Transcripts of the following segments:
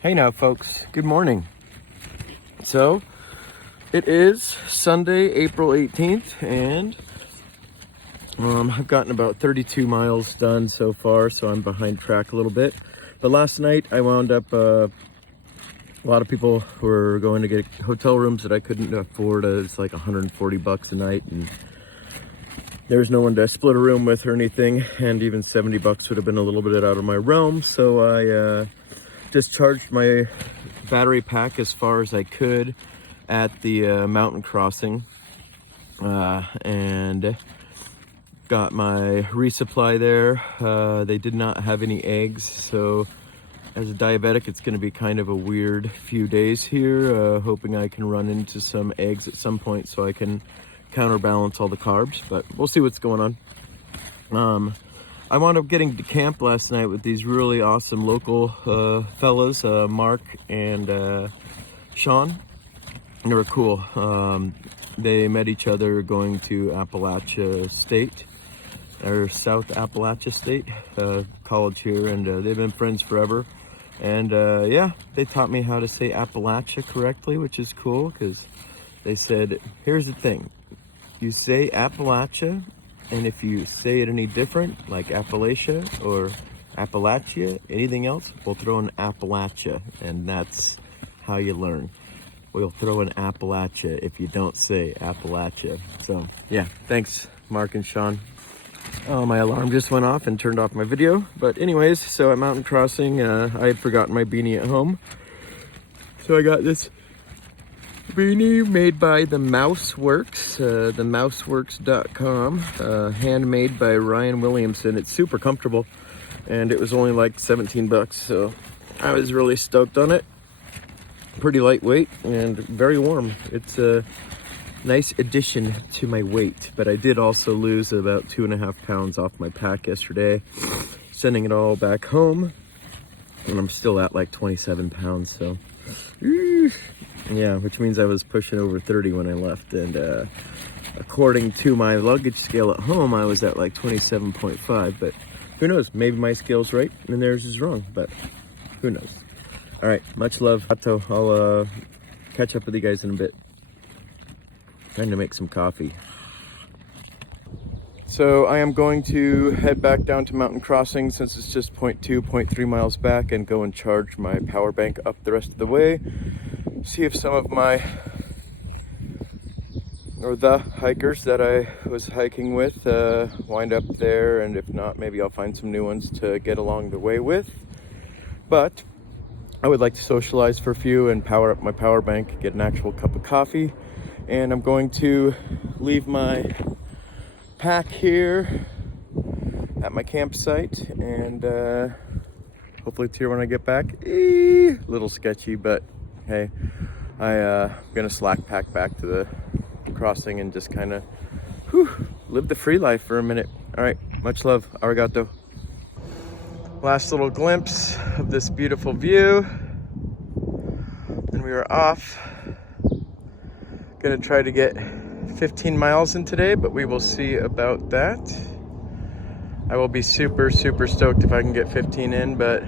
Hey now folks, good morning. So it is Sunday, April 18th, and I've gotten about 32 miles done so far, so I'm behind track a little bit. But last night I wound up, a lot of people were going to get hotel rooms that I couldn't afford. It's like $140 a night, and there's no one to split a room with or anything, and even $70 would have been a little bit out of my realm. So I discharged my battery pack as far as I could at the mountain crossing, and got my resupply there. They did not have any eggs, so as a diabetic it's going to be kind of a weird few days here, hoping I can run into some eggs at some point so I can counterbalance all the carbs, but we'll see what's going on. I wound up getting to camp last night with these really awesome local fellas, Mark and Sean. They were cool. They met each other going to Appalachia State, or South Appalachia State college here, and they've been friends forever. And yeah, they taught me how to say Appalachia correctly, which is cool, because they said, here's the thing, you say Appalachia, and if you say it any different, like Appalachia or Appalachia, anything else, we'll throw an Appalachia, and that's how you learn. We'll throw an Appalachia if you don't say Appalachia. So yeah, thanks Mark and Sean. Oh, my alarm just went off and turned off my video. But anyways, so at mountain crossing, I had forgotten my beanie at home. So I got this beanie made by the Mouseworks, themouseworks.com, handmade by Ryan Williamson. It's super comfortable, and it was only like $17, so I was really stoked on it. Pretty lightweight and very warm. It's a nice addition to my weight, but I did also lose about 2.5 pounds off my pack yesterday, sending it all back home, and I'm still at like 27 pounds, so yeah, which means I was pushing over 30 when I left, and according to my luggage scale at home, I was at like 27.5, but who knows, maybe my scale's right and theirs is wrong, but who knows. All right, much love. I'll catch up with you guys in a bit. Trying to make some coffee. So I am going to head back down to Mountain Crossing, since it's just 0.3 miles back, and go and charge my power bank up the rest of the way. See if some of the hikers that I was hiking with wind up there, and if not, maybe I'll find some new ones to get along the way with. But I would like to socialize for a few and power up my power bank, get an actual cup of coffee. And I'm going to leave my pack here at my campsite, and hopefully it's here when I get back. A little sketchy, but hey, I'm gonna slack pack back to the crossing and just kind of live the free life for a minute. All right, much love, arigato. Last little glimpse of this beautiful view, and we are off. Gonna try to get 15 miles in today, but we will see about that. I will be super stoked if I can get 15 in, but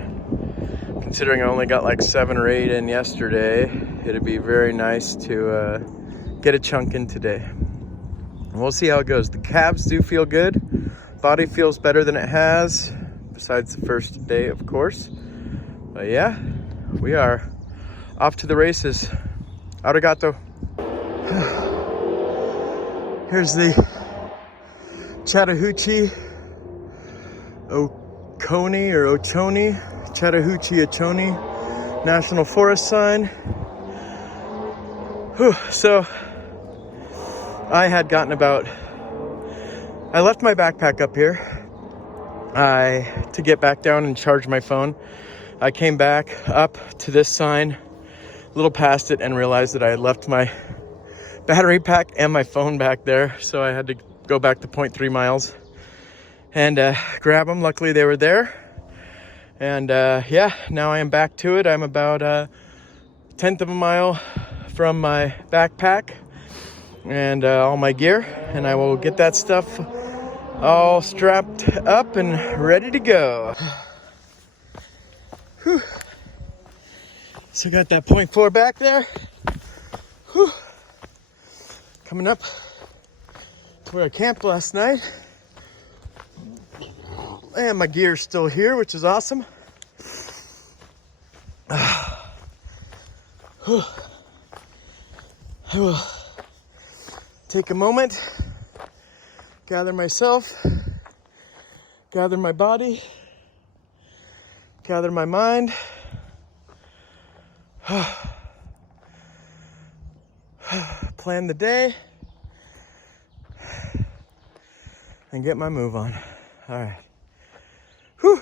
considering I only got like 7 or 8 in yesterday, it'd be very nice to get a chunk in today. And we'll see how it goes. The calves do feel good. Body feels better than it has, besides the first day, of course. But yeah, we are off to the races. Arigato. Here's the Chattahoochee Oconee or Oconee, Chattahoochee Oconee National Forest sign. So I had gotten I left my backpack up here to get back down and charge my phone. I came back up to this sign, a little past it, and realized that I had left my battery pack and my phone back there, so I had to go back to 0.3 miles and grab them. Luckily they were there, and yeah, now I am back to it. I'm about 1/10 of a mile from my backpack and all my gear, and I will get that stuff all strapped up and ready to go. Whew. So I got that 0.4 back there. Whew. Coming up to where I camped last night. And my gear's still here, which is awesome. I will take a moment, gather myself, gather my body, gather my mind. Plan the day and get my move on. All right. Whew.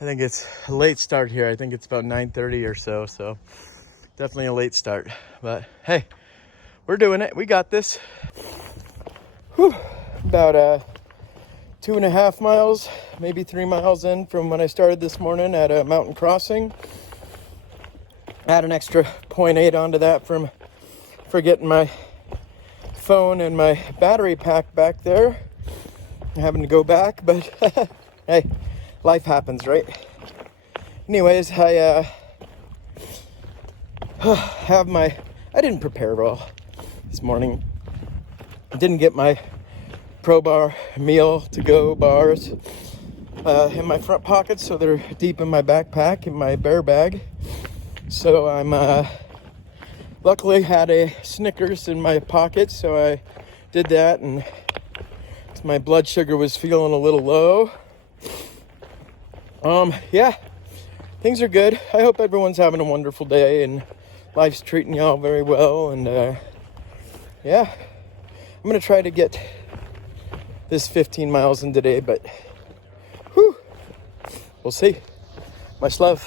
I think it's a late start here. I think it's about 9:30 or so. So definitely a late start. But hey, we're doing it. We got this. Whew. About 2.5 miles, maybe 3 miles in from when I started this morning at a mountain crossing. Add an extra 0.8 onto that from forgetting my phone and my battery pack back there. I'm having to go back, but hey, life happens, right? Anyways, I I didn't prepare well this morning. I didn't get my Pro Bar meal to go bars in my front pockets, so they're deep in my backpack, in my bear bag. So I'm luckily had a Snickers in my pocket, so I did that, and my blood sugar was feeling a little low. Yeah, things are good. I hope everyone's having a wonderful day and life's treating y'all very well. And yeah, I'm gonna try to get this 15 miles in today, but whew, we'll see. Much love.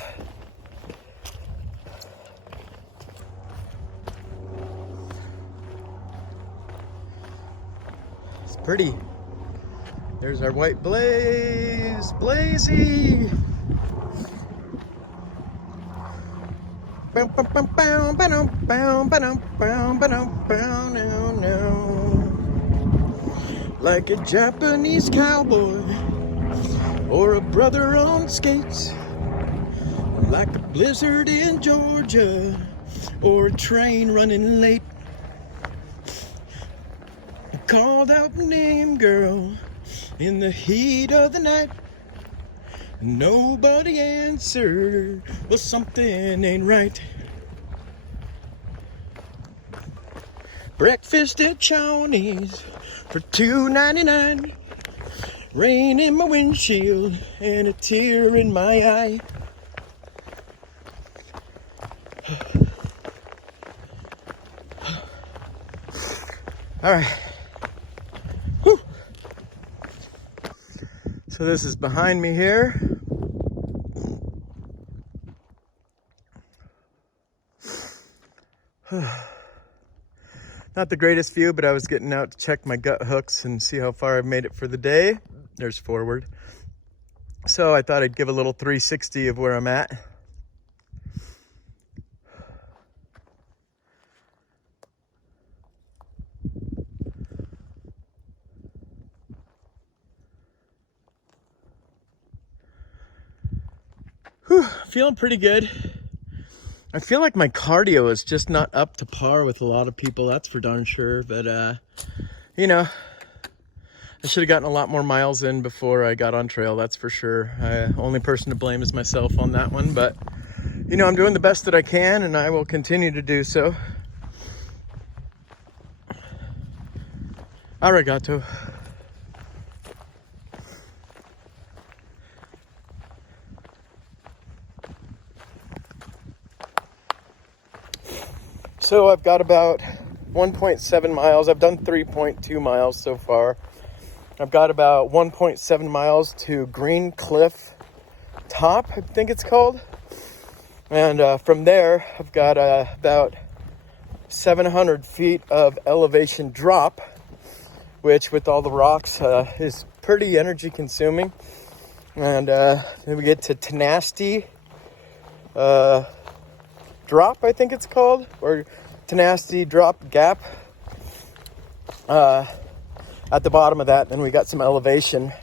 It's pretty. There's our white blaze, Blazy. Like a Japanese cowboy or a brother on skates, like a blizzard in Georgia or a train running late. I called out the name, girl, in the heat of the night. Nobody answered. Well, something ain't right. Breakfast at Chawnee's for $2.99. Rain in my windshield and a tear in my eye. All right. Whew. So this is behind me here. Not the greatest view, but I was getting out to check my gut hooks and see how far I've made it for the day. There's forward. So I thought I'd give a little 360 of where I'm at. Whew, feeling pretty good. I feel like my cardio is just not up to par with a lot of people, that's for darn sure. But, you know, I should have gotten a lot more miles in before I got on trail, that's for sure. Only person to blame is myself on that one. But, you know, I'm doing the best that I can, and I will continue to do so. Arigato. So I've got about 1.7 miles. I've done 3.2 miles so far. I've got about 1.7 miles to Green Cliff Top, I think it's called. And from there, I've got about 700 feet of elevation drop, which with all the rocks is pretty energy consuming. And then we get to Tenacity Drop, I think it's called, or Tenacity Drop Gap. At the bottom of that, then we got some elevation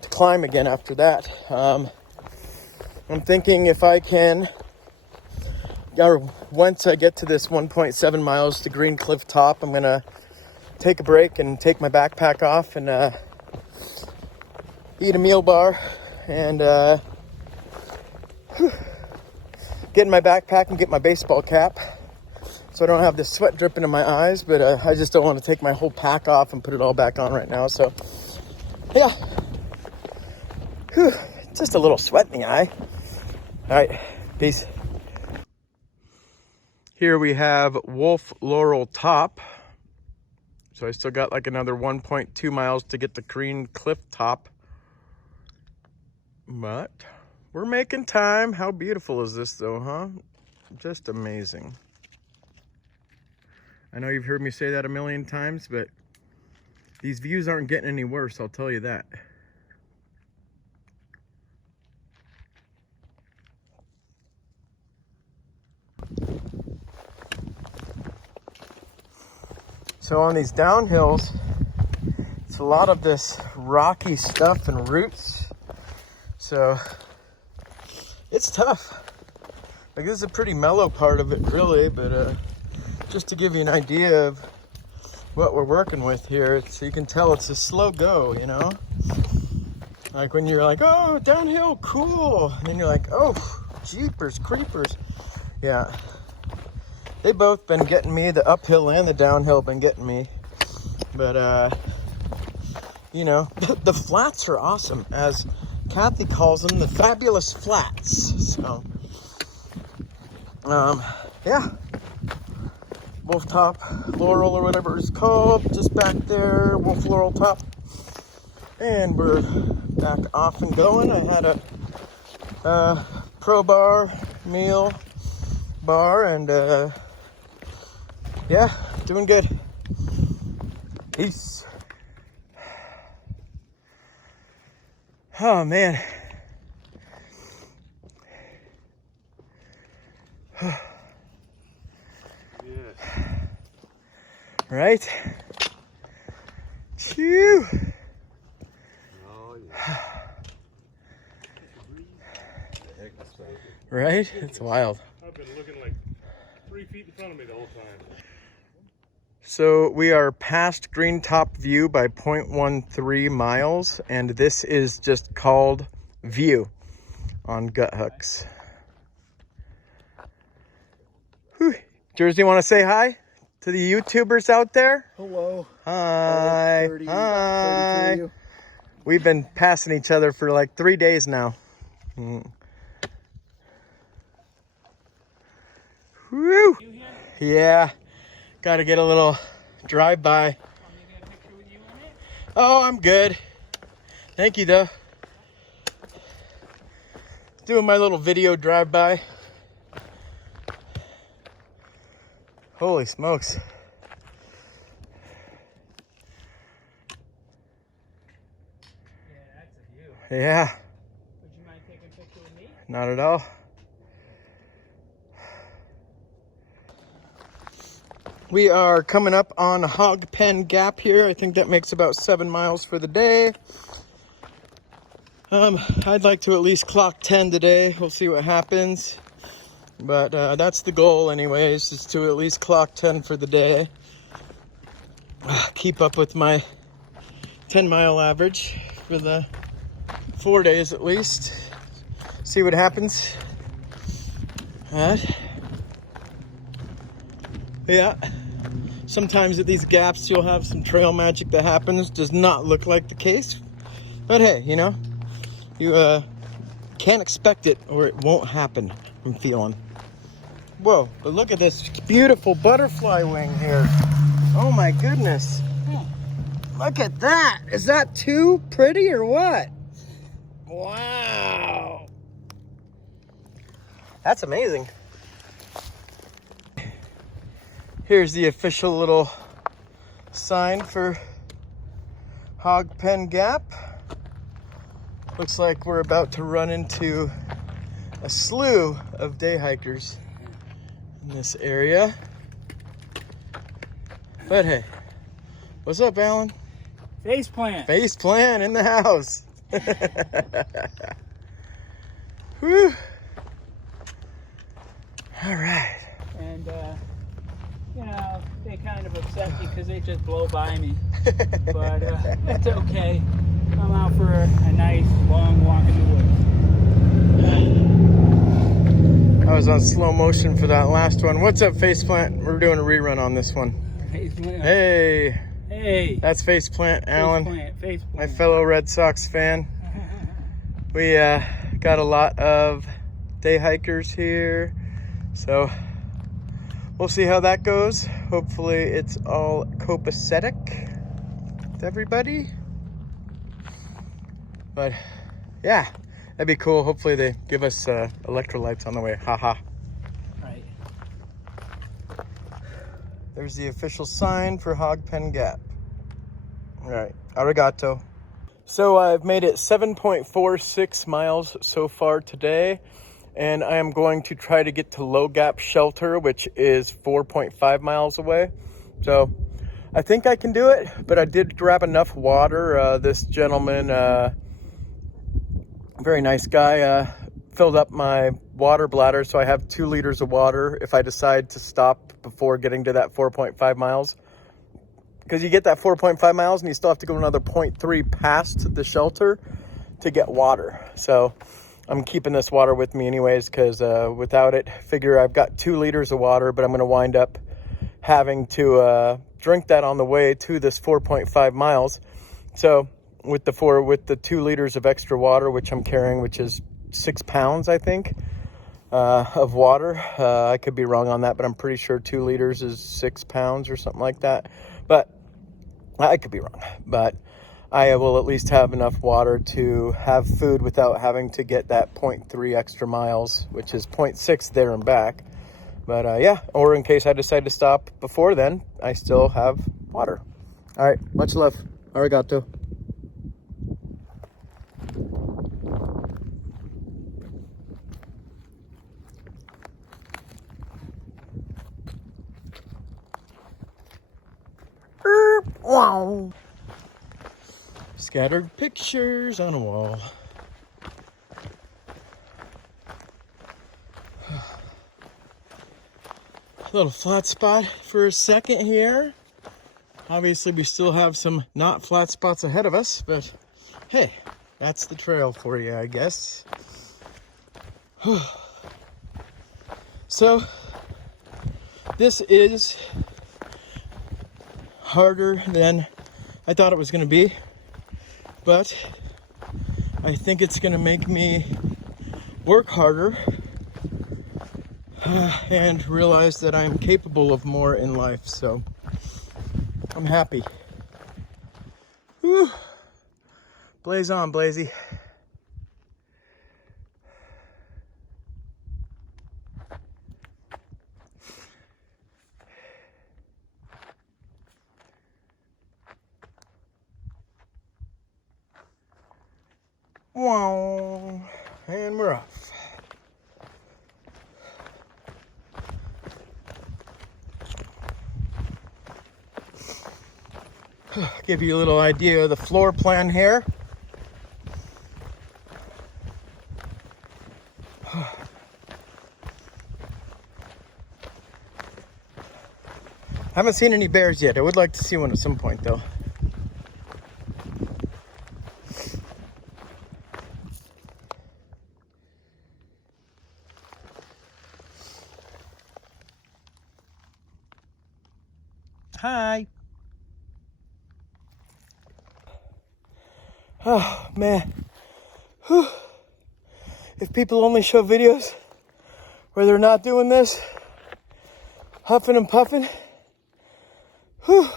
to climb again after that. I'm thinking if I can or once I get to this 1.7 miles to Green Cliff Top, I'm gonna take a break and take my backpack off and eat a meal bar and get in my backpack and get my baseball cap so I don't have the sweat dripping in my eyes, but I just don't want to take my whole pack off and put it all back on right now. So yeah, just a little sweat in the eye. All right, peace. Here we have Wolf Laurel Top. So I still got like another 1.2 miles to get to Green Cliff Top. But we're making time. How beautiful is this though, huh? Just amazing. I know you've heard me say that a million times, but these views aren't getting any worse, I'll tell you that. So on these downhills, it's a lot of this rocky stuff and roots. So it's tough. Like, this is a pretty mellow part of it really, but just to give you an idea of what we're working with here, so you can tell it's a slow go, you know? Like when you're like, oh, downhill, cool. And then you're like, oh, jeepers, creepers. Yeah. They both been getting me, the uphill and the downhill been getting me. But, you know, the flats are awesome, as Kathy calls them, the fabulous flats. So, yeah. Wolf Top, Laurel or whatever it's called, just back there, Wolf Laurel Top. And we're back off and going. I had a pro bar, meal bar, and yeah, doing good. Peace. Oh man. Right? Chew. Right? It's wild. I've been looking like 3 feet in front of me the whole time. So we are past Green Top View by 0.13 miles, and this is just called View on Gut Hooks. Whew. Jersey, want to say hi to the YouTubers out there? Hello. Hi. 30, Hi. 32. We've been passing each other for like 3 days now. Woo. Yeah. Got to get a little drive-by. Oh, I'm good. Thank you, though. Doing my little video drive-by. Holy smokes. Yeah, that's a view. Yeah. Would you mind taking a picture with me? Not at all. We are coming up on Hog Pen Gap here. I think that makes about 7 miles for the day. I'd like to at least clock 10 today. We'll see what happens. But that's the goal anyways, is to at least clock 10 for the day. Keep up with my 10-mile average for the 4 days at least. See what happens. Yeah. Sometimes at these gaps you'll have some trail magic that happens. Does not look like the case. But hey, you know, you can't expect it or it won't happen, I'm feeling. Whoa, but look at this beautiful butterfly wing here. Oh my goodness. Look at that. Is that too pretty or what? Wow. That's amazing. Here's the official little sign for Hog Pen Gap. Looks like we're about to run into a slew of day hikers in this area. But hey, what's up, Alan? Face plant. Face plant in the house. Whew. All right. And, you know, they kind of upset me because they just blow by me. But it's okay. I'm out for a nice long walk in the woods. I was on slow motion for that last one. What's up, Faceplant? We're doing a rerun on this one. Hey. Hey. That's Faceplant, Alan. Faceplant. My fellow Red Sox fan. We got a lot of day hikers here. So we'll see how that goes. Hopefully it's all copacetic with everybody. But yeah, that'd be cool. Hopefully they give us electrolytes on the way. Haha. Right. There's the official sign for Hogpen Gap. All right, arigato. So I've made it 7.46 miles so far today, and I am going to try to get to Low Gap Shelter, which is 4.5 miles away. So I think I can do it, but I did grab enough water. This gentleman, very nice guy, filled up my water bladder, so I have 2 liters of water if I decide to stop before getting to that 4.5 miles. Because you get that 4.5 miles and you still have to go another 0.3 past the shelter to get water. So I'm keeping this water with me anyways, because without it, figure I've got 2 liters of water, but I'm going to wind up having to drink that on the way to this 4.5 miles. So with the 2 liters of extra water, which I'm carrying, which is 6 pounds, I think, of water. I could be wrong on that, but I'm pretty sure 2 liters is 6 pounds or something like that. But I could be wrong. But I will at least have enough water to have food without having to get that 0.3 extra miles, which is 0.6 there and back. But yeah, or in case I decide to stop before then, I still have water. All right, much love. Arigato. Wow. Scattered pictures on a wall. A little flat spot for a second here. Obviously we still have some not flat spots ahead of us, but hey, that's the trail for you, I guess. So this is harder than I thought it was going to be, but I think it's going to make me work harder and realize that I'm capable of more in life. So I'm happy. Whew. Blaze on, Blazy. Wow, and we're off. Give you a little idea of the floor plan here. Haven't seen any bears yet. I would like to see one at some point though. Hi. Oh, man. Whew. If people only show videos where they're not doing this, huffing and puffing, whew,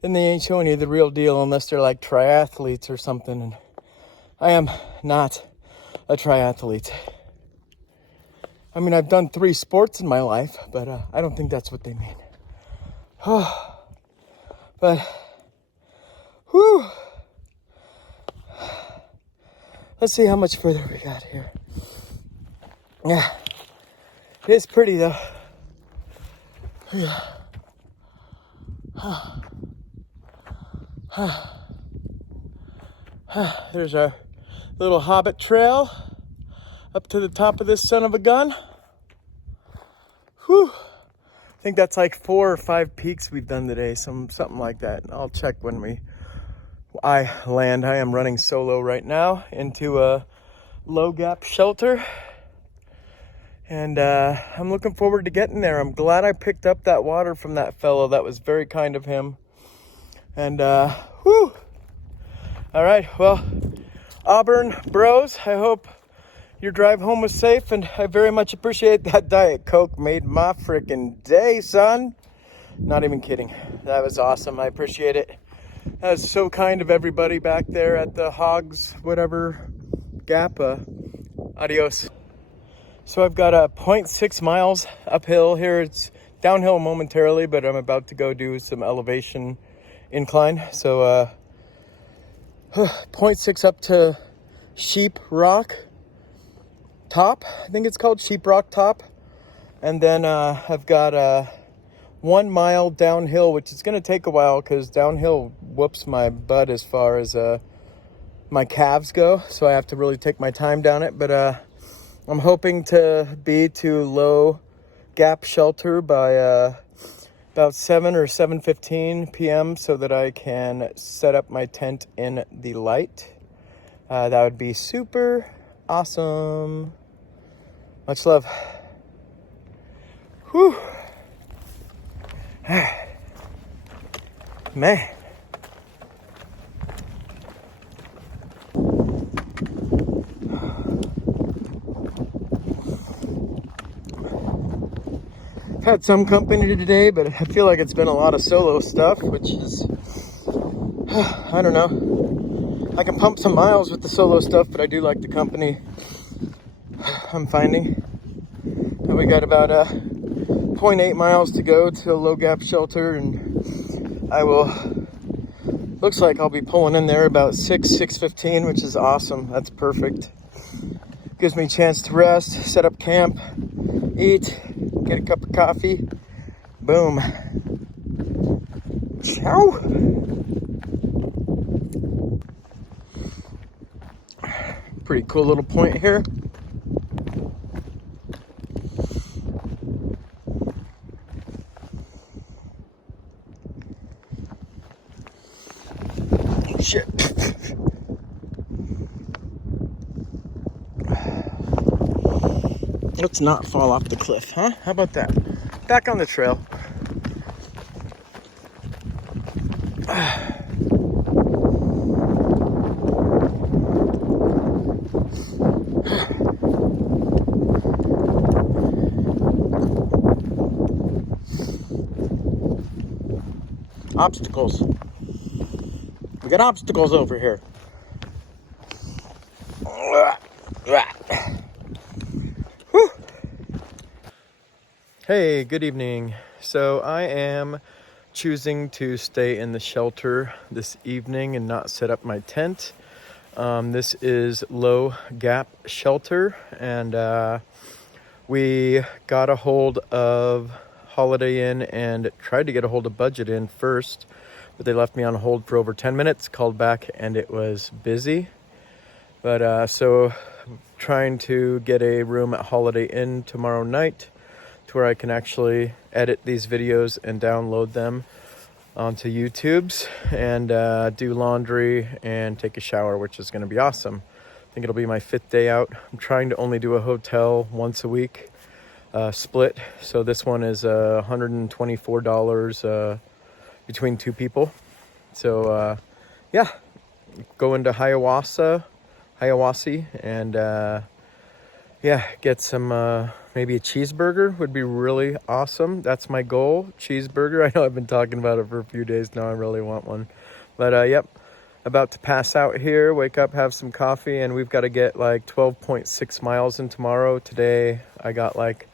then they ain't showing you the real deal unless they're like triathletes or something. And I am not a triathlete. I mean, I've done 3 sports in my life, but I don't think that's what they mean. But, whew. Let's see how much further we got here. Yeah, it's pretty though. Yeah. There's our little hobbit trail up to the top of this son of a gun. Whew. I think that's like 4 or 5 peaks we've done today, something like that. I'll check when I land. I am running solo right now into a low gap shelter, and I'm looking forward to getting there. I'm glad I picked up that water from that fellow. That was very kind of him. And whew. All right, well, Auburn bros, I hope your drive home was safe, and I very much appreciate that Diet Coke. Made my freaking day, son. Not even kidding. That was awesome. I appreciate it. That was so kind of everybody back there at the Hogs, whatever, Gap. Adios. So I've got 0.6 miles uphill here. It's downhill momentarily, but I'm about to go do some elevation incline. So 0.6 up to Sheep Rock Top, I think it's called Sheep Rock Top. And then I've got 1 mile downhill, which is going to take a while because downhill whoops my butt as far as my calves go. So I have to really take my time down it. But I'm hoping to be to low gap shelter by about 7 or 7:15 p.m. so that I can set up my tent in the light. That would be super awesome. Much love. Whew. Man. I've had some company today, but I feel like it's been a lot of solo stuff, which is, I don't know. I can pump some miles with the solo stuff, but I do like the company I'm finding. And we got about 0.8 miles to go to a low gap shelter, and looks like I'll be pulling in there about 6:15, which is awesome. That's perfect. Gives me a chance to rest, set up camp, eat, get a cup of coffee. Boom. Ciao. Pretty cool little point here. Oh, shit. Let's not fall off the cliff, huh? How about that? Back on the trail. Obstacles. We got obstacles over here. Whew. Hey, good evening. So I am choosing to stay in the shelter this evening and not set up my tent. This is Low Gap Shelter, and we got a hold of Holiday Inn and tried to get a hold of Budget Inn first, but they left me on hold for over 10 minutes, called back and it was busy. But so trying to get a room at Holiday Inn tomorrow night to where I can actually edit these videos and download them onto YouTube's and do laundry and take a shower, which is going to be awesome. I think it'll be my 5th day out. I'm trying to only do a hotel once a week. Split, so this one is $124 between 2 people. So yeah, go into Hiawassee and yeah, get some maybe a cheeseburger would be really awesome. That's my goal, cheeseburger. I know I've been talking about it for a few days now. I really want one. But yep, about to pass out here, wake up, have some coffee, and we've got to get like 12.6 miles in tomorrow. Today I got like,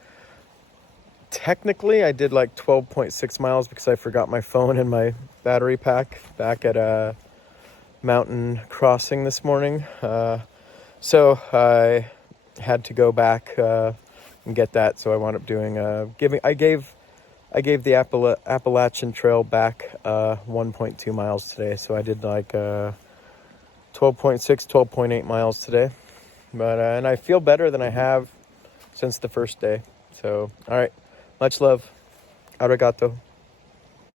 technically I did like 12.6 miles because I forgot my phone and my battery pack back at Mountain Crossing this morning. So I had to go back and get that. So I wound up doing I gave the Appalachian Trail back 1.2 miles today. So I did like 12.8 miles today. But and I feel better than I have since the first day. So all right. Much love. Arigato.